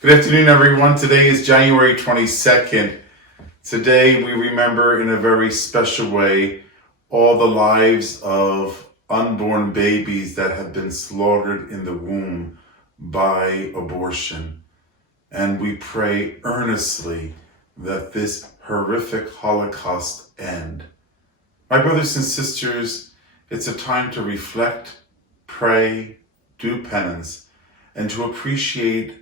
Good afternoon, everyone. Today is January 22nd. Today we remember in a very special way all the lives of unborn babies that have been slaughtered in the womb by abortion. And we pray earnestly that this horrific Holocaust end. My brothers and sisters, it's a time to reflect, pray, do penance, and to appreciate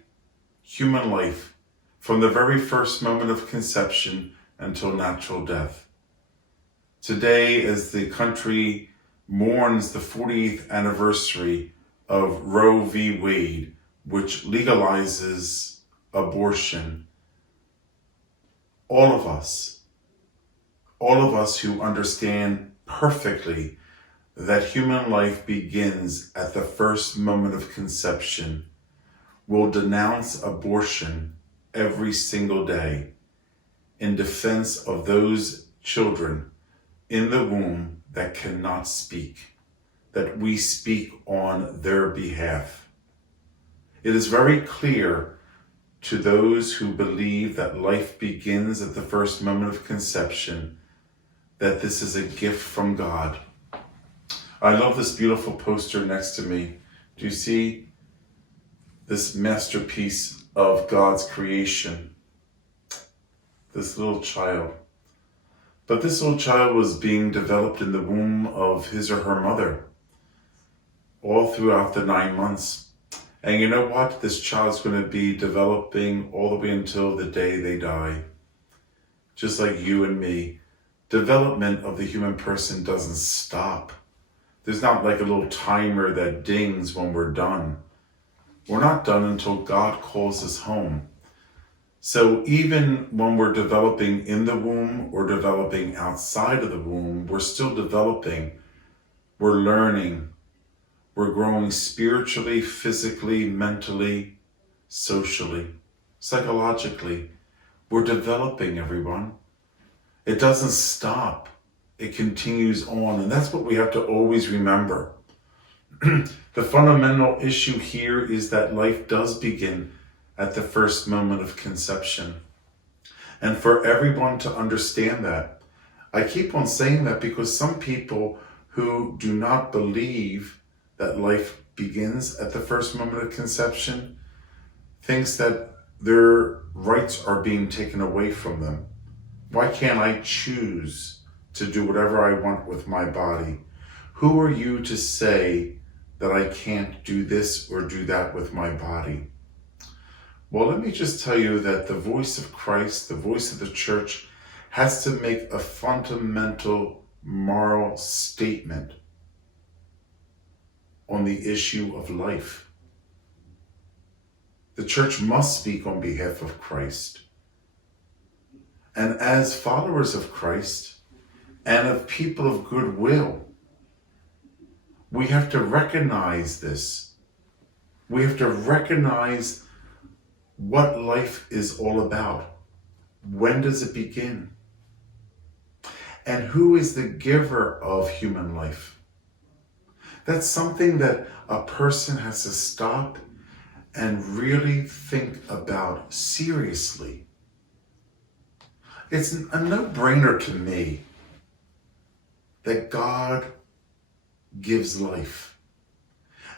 human life from the very first moment of conception until natural death. Today, as the country mourns the 40th anniversary of Roe v. Wade, which legalizes abortion, all of us who understand perfectly that human life begins at the first moment of conception will denounce abortion every single day in defense of those children in the womb that cannot speak, that we speak on their behalf. It is very clear to those who believe that life begins at the first moment of conception that this is a gift from God. I love this beautiful poster next to me. Do you see this masterpiece of God's creation? This little child. But this little child was being developed in the womb of his or her mother all throughout the 9 months. And you know what? This child's going to be developing all the way until the day they die. Just like you and me. Development of the human person doesn't stop. There's not like a little timer that dings when we're done. We're not done until God calls us home. So even when we're developing in the womb or developing outside of the womb, we're still developing. We're learning. We're growing spiritually, physically, mentally, socially, psychologically. We're developing, everyone. It doesn't stop. It continues on. And that's what we have to always remember. The fundamental issue here is that life does begin at the first moment of conception. And for everyone to understand that, I keep on saying that because some people who do not believe that life begins at the first moment of conception thinks that their rights are being taken away from them. Why can't I choose to do whatever I want with my body? Who are you to say that I can't do this or do that with my body? Well, let me just tell you that the voice of Christ, the voice of the church, has to make a fundamental moral statement on the issue of life. The church must speak on behalf of Christ. And as followers of Christ and of people of goodwill, we have to recognize this. We have to recognize what life is all about. When does it begin? And who is the giver of human life? That's something that a person has to stop and really think about seriously. It's a no-brainer to me that God gives life,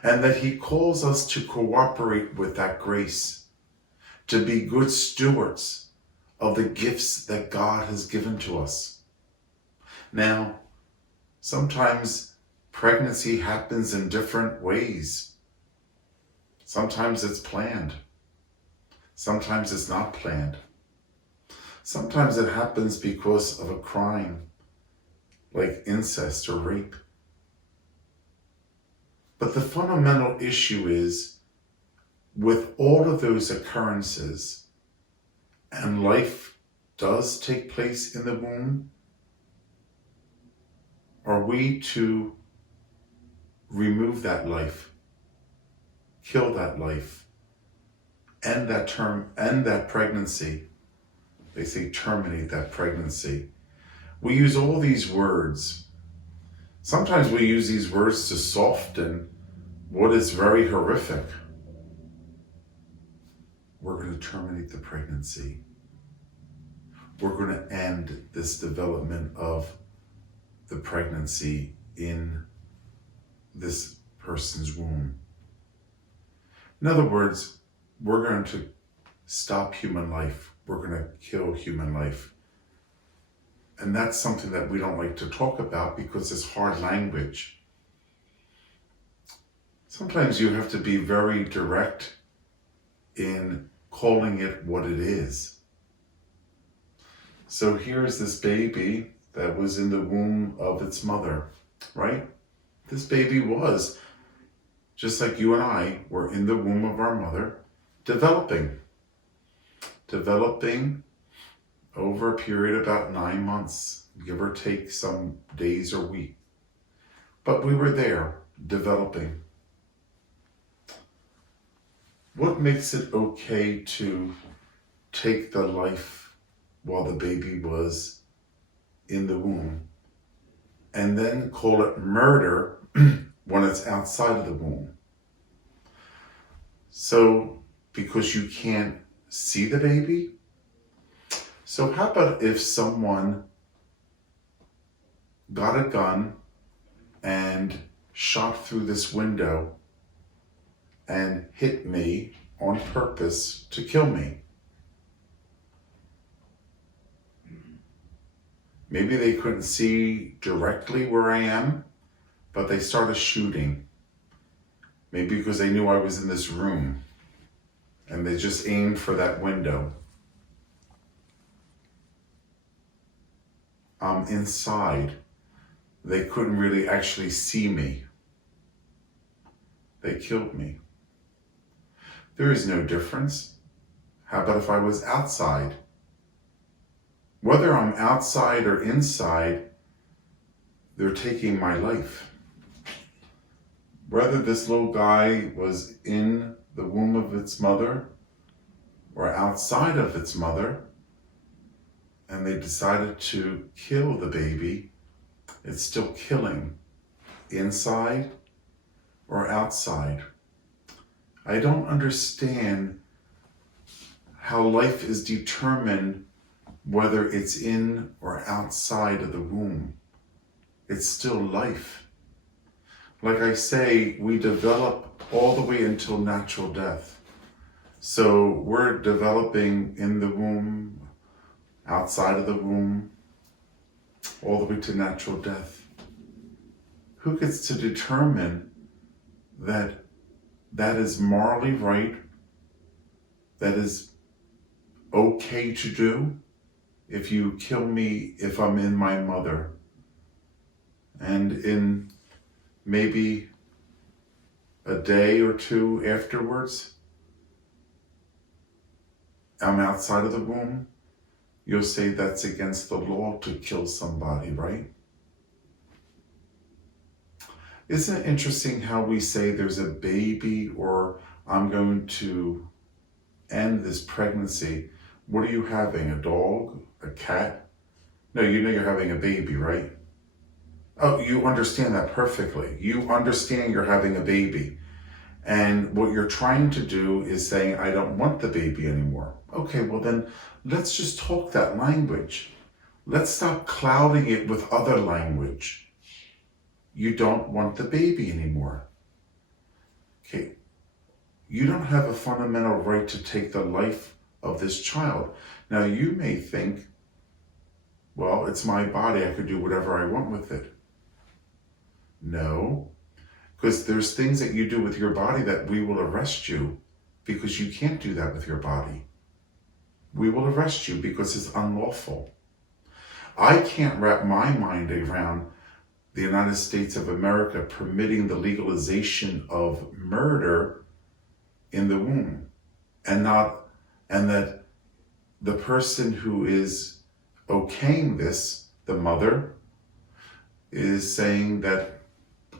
and that He calls us to cooperate with that grace, to be good stewards of the gifts that God has given to us. Now, sometimes pregnancy happens in different ways. Sometimes it's planned. Sometimes it's not planned. Sometimes it happens because of a crime, like incest or rape. But the fundamental issue is, with all of those occurrences, and life does take place in the womb, are we to remove that life, kill that life, end that pregnancy? They say terminate that pregnancy. We use all these words. Sometimes we use these words to soften what is very horrific. we're going to terminate the pregnancy. We're going to end this development of the pregnancy in this person's womb. In other words, we're going to stop human life. We're going to kill human life. And that's something that we don't like to talk about because it's hard language. Sometimes you have to be very direct in calling it what it is. So here's this baby that was in the womb of its mother, right? This baby was, just like you and I were in the womb of our mother, developing over a period of about 9 months, give or take some days or weeks. But we were there, developing. What makes it okay to take the life while the baby was in the womb and then call it murder when it's outside of the womb? So, because you can't see the baby? So how about if someone got a gun and shot through this window and hit me on purpose to kill me? Maybe they couldn't see directly where I am, but they started shooting. Maybe because they knew I was in this room and they just aimed for that window. I'm inside. They couldn't really actually see me. They killed me. There is no difference. How about if I was outside? Whether I'm outside or inside, they're taking my life. Whether this little guy was in the womb of its mother or outside of its mother, and they decided to kill the baby, it's still killing, inside or outside. I don't understand how life is determined whether it's in or outside of the womb. It's still life. Like I say, we develop all the way until natural death. So we're developing in the womb, outside of the womb, all the way to natural death. Who gets to determine that that is morally right, that is okay to do? If you kill me if I'm in my mother, and in maybe a day or two afterwards, I'm outside of the womb, you'll say that's against the law to kill somebody, right? Isn't it interesting how we say there's a baby, or I'm going to end this pregnancy? What are you having, a dog, a cat? No, you know you're having a baby, right? Oh, you understand that perfectly. You understand you're having a baby. And what you're trying to do is saying, I don't want the baby anymore. Okay, well then, let's just talk that language. Let's stop clouding it with other language. You don't want the baby anymore. Okay, you don't have a fundamental right to take the life of this child. Now you may think, well, it's my body, I could do whatever I want with it. No, because there's things that you do with your body that we will arrest you because you can't do that with your body. We will arrest you because it's unlawful. I can't wrap my mind around the United States of America permitting the legalization of murder in the womb, and that the person who is okaying this, the mother, is saying that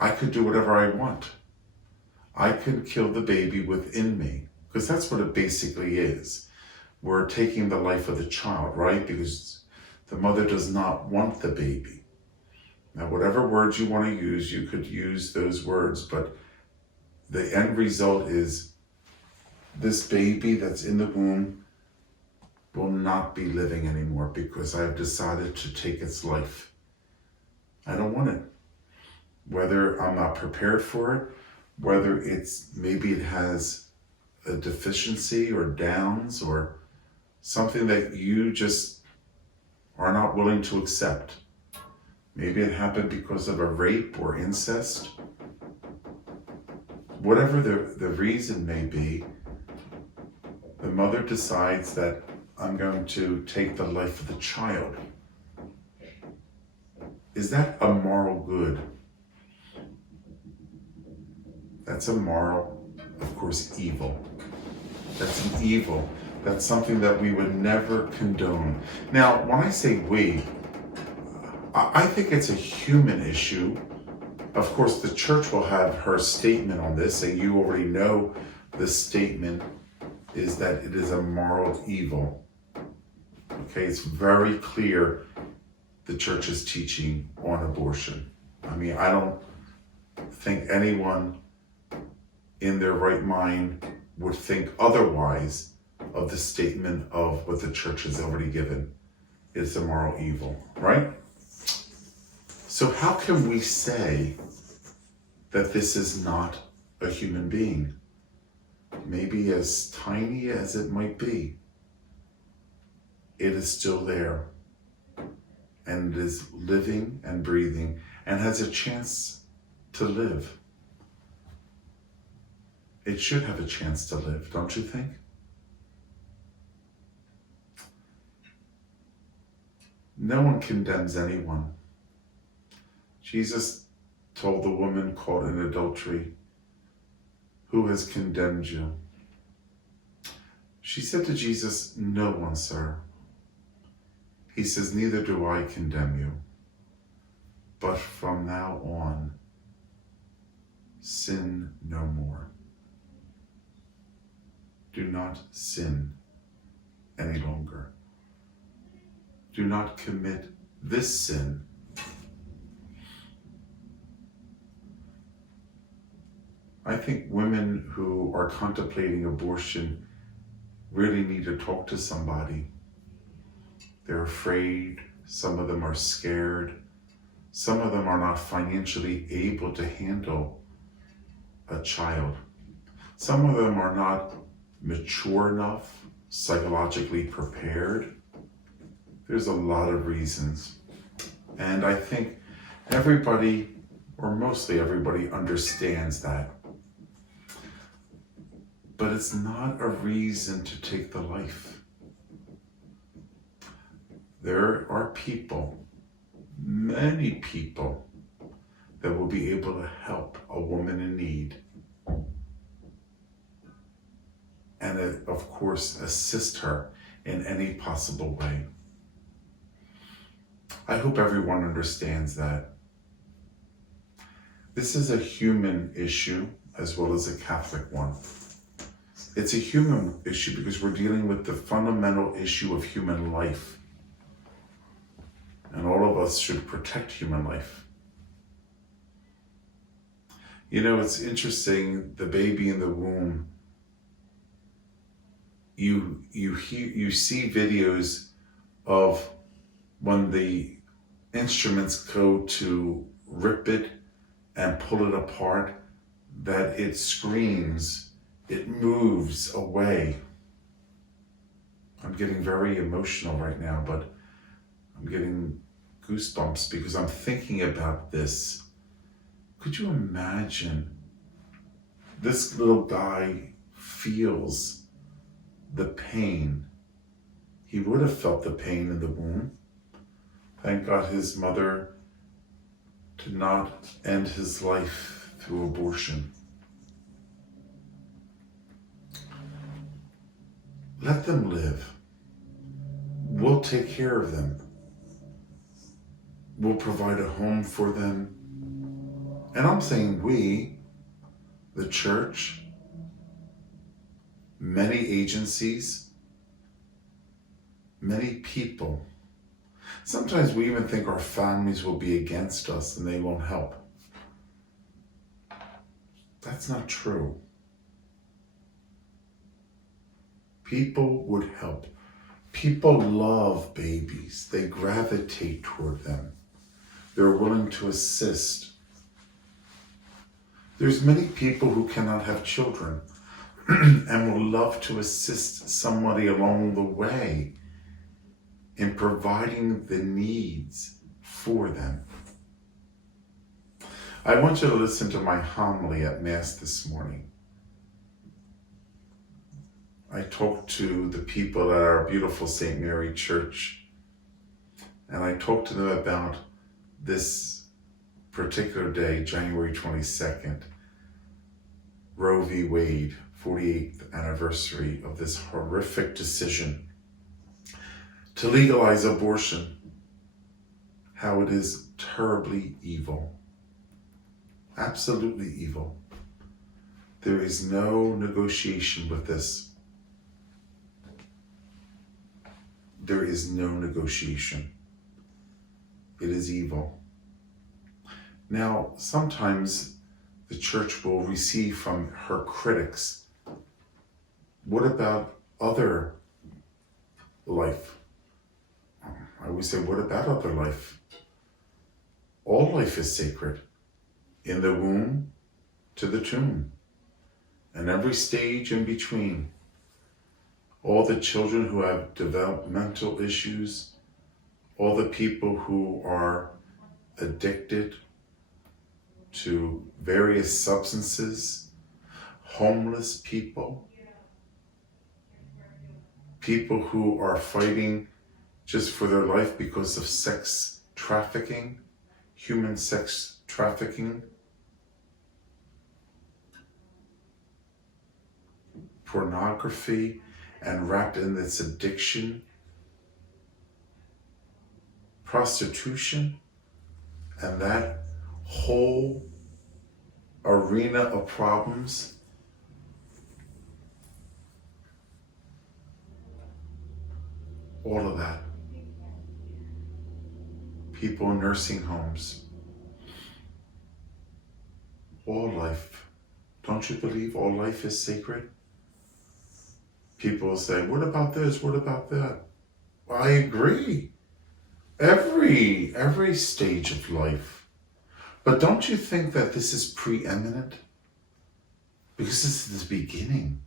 I could do whatever I want. I could kill the baby within me, because that's what it basically is. We're taking the life of the child, right? Because the mother does not want the baby. Now, whatever words you want to use, you could use those words, but the end result is This baby that's in the womb will not be living anymore because I have decided to take its life. I don't want it. Whether I'm not prepared for it, whether maybe it has a deficiency or downs or something that you just are not willing to accept. Maybe it happened because of a rape or incest. Whatever the reason may be, the mother decides that I'm going to take the life of the child. Is that a moral good? That's a moral, of course, evil. That's an evil. That's something that we would never condone. Now, when I say we, I think it's a human issue. Of course, the church will have her statement on this, and you already know the statement is that it is a moral evil. Okay, it's very clear the church's teaching on abortion. I mean, I don't think anyone in their right mind would think otherwise of the statement of what the church has already given. It's a moral evil, right? So how can we say that this is not a human being? Maybe as tiny as it might be, it is still there, and it is living and breathing and has a chance to live. It should have a chance to live, don't you think? No one condemns anyone. Jesus told the woman caught in adultery, "Who has condemned you?" She said to Jesus, "No one, sir." He says, "Neither do I condemn you. But from now on, sin no more." Do not sin any longer. Do not commit this sin. I think women who are contemplating abortion really need to talk to somebody. They're afraid. Some of them are scared. Some of them are not financially able to handle a child. Some of them are not mature enough, psychologically prepared. There's a lot of reasons. And I think everybody, or mostly everybody, understands that. But it's not a reason to take the life. There are people, many people, that will be able to help a woman in need. And of course, assist her in any possible way. I hope everyone understands that. This is a human issue as well as a Catholic one. It's a human issue because we're dealing with the fundamental issue of human life. And all of us should protect human life. You know, it's interesting, the baby in the womb, you see videos of when the instruments go to rip it and pull it apart, that it screams, it moves away. I'm getting very emotional right now, but I'm getting goosebumps because I'm thinking about this. Could you imagine this little guy feels the pain? He would have felt the pain in the womb. Thank God his mother did not end his life through abortion. Let them live. We'll take care of them. We'll provide a home for them. And I'm saying we, the church, many agencies, many people. Sometimes we even think our families will be against us and they won't help. That's not true. People would help. People love babies. They gravitate toward them. They're willing to assist. There's many people who cannot have children and will love to assist somebody along the way in providing the needs for them. I want you to listen to my homily at Mass this morning. I talked to the people at our beautiful St. Mary Church, and I talked to them about this particular day, January 22nd, Roe v. Wade, 48th anniversary of this horrific decision to legalize abortion, how it is terribly evil, absolutely evil. There is no negotiation with this. There is no negotiation. It is evil. Now, sometimes the church will receive from her critics, what about other life? I always say, what about other life? All life is sacred, in the womb to the tomb, and every stage in between. All the children who have developmental issues, all the people who are addicted to various substances, homeless people, people who are fighting just for their life because of sex trafficking, human sex trafficking, pornography, and wrapped in this addiction, prostitution, and that whole arena of problems. All of that. People in nursing homes. All life. Don't you believe all life is sacred? People say, what about this? What about that? Well, I agree. Every stage of life. But don't you think that this is preeminent? Because this is the beginning.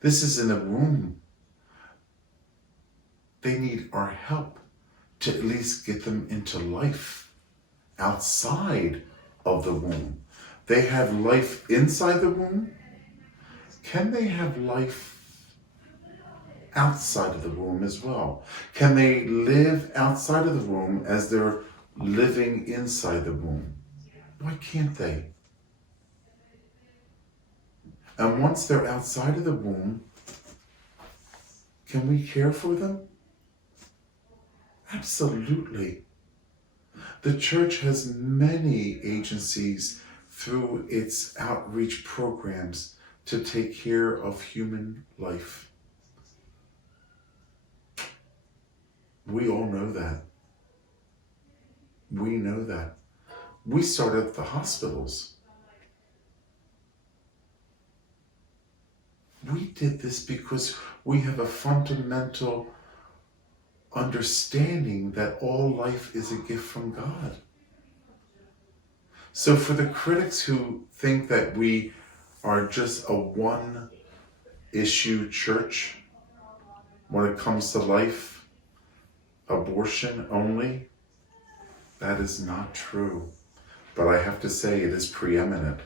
This is in the womb. They need our help to at least get them into life outside of the womb. They have life inside the womb. Can they have life outside of the womb as well? Can they live outside of the womb as they're living inside the womb? Why can't they? And once they're outside of the womb, can we care for them? Absolutely. The church has many agencies through its outreach programs to take care of human life. We all know that. We know that. We start at the hospitals. We did this because we have a fundamental understanding that all life is a gift from God. So for the critics who think that we are just a one-issue church when it comes to life, abortion only, that is not true. But I have to say it is preeminent,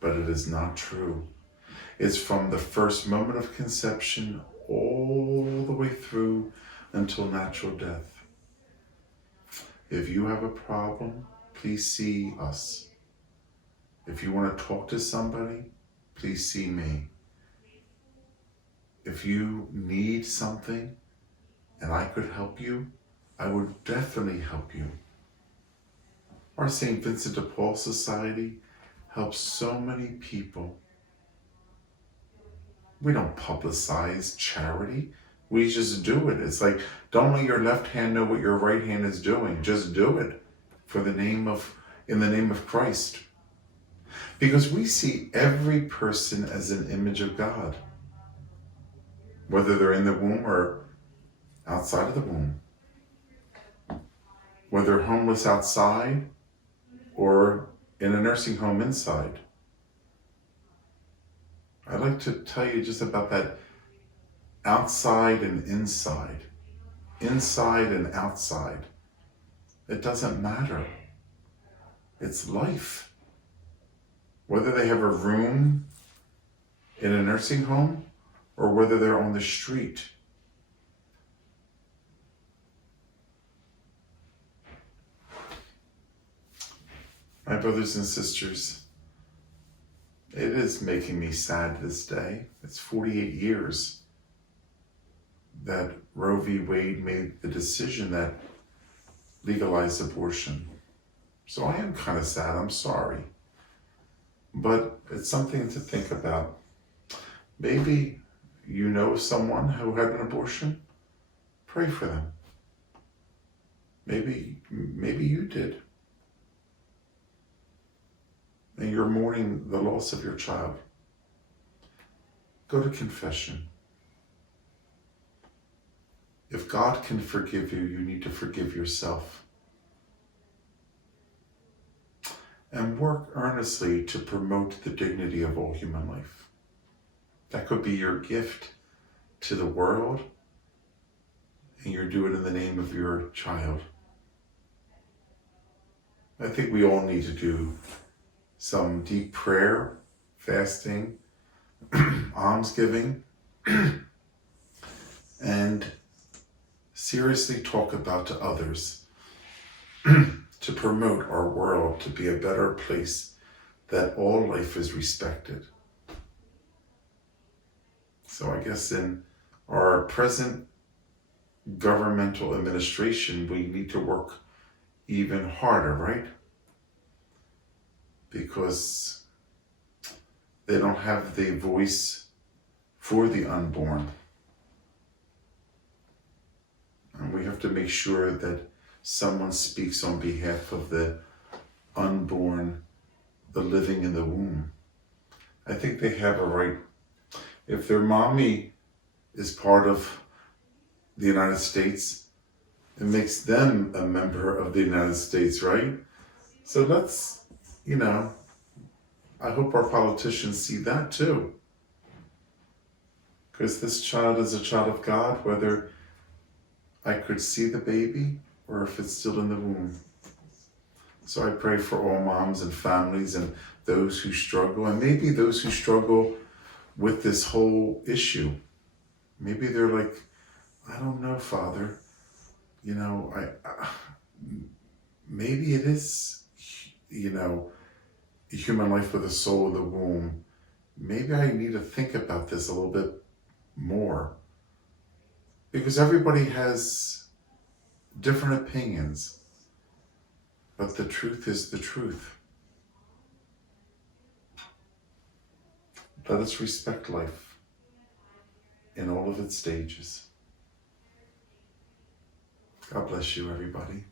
but it is not true. It's from the first moment of conception all the way through until natural death. If you have a problem, please see us. If you want to talk to somebody, please see me. If you need something and I could help you, I would definitely help you. Our St. Vincent de Paul Society helps so many people. We don't publicize charity. We just do it. It's like, don't let your left hand know what your right hand is doing. Just do it in the name of Christ. Because we see every person as an image of God. whether they're in the womb or outside of the womb, whether homeless outside or in a nursing home inside. I'd like to tell you just about that outside and inside and outside. It doesn't matter. It's life. Whether they have a room in a nursing home or whether they're on the street. My brothers and sisters, it is making me sad this day. It's 48 years that Roe v. Wade made the decision that legalized abortion. So I am kind of sad, I'm sorry. But it's something to think about. Maybe you know someone who had an abortion. Pray for them. Maybe you did. And you're mourning the loss of your child. Go to confession. If God can forgive you, you need to forgive yourself. And work earnestly to promote the dignity of all human life. That could be your gift to the world, and you do it in the name of your child. I think we all need to do some deep prayer, fasting, almsgiving, and seriously talk about to others to promote our world to be a better place, that all life is respected. So I guess in our present governmental administration, we need to work even harder, right? Because they don't have the voice for the unborn. And we have to make sure that someone speaks on behalf of the unborn, the living in the womb. I think they have a right. If their mommy is part of the United States, it makes them a member of the United States, right? So let's, I hope our politicians see that too. Because this child is a child of God, whether I could see the baby or if it's still in the womb. So I pray for all moms and families and those who struggle, and maybe those who struggle with this whole issue. Maybe they're like, I don't know, Father. Maybe it is, a human life with a soul in the womb. Maybe I need to think about this a little bit more. Because everybody has different opinions. But the truth is the truth. Let us respect life in all of its stages. God bless you, everybody.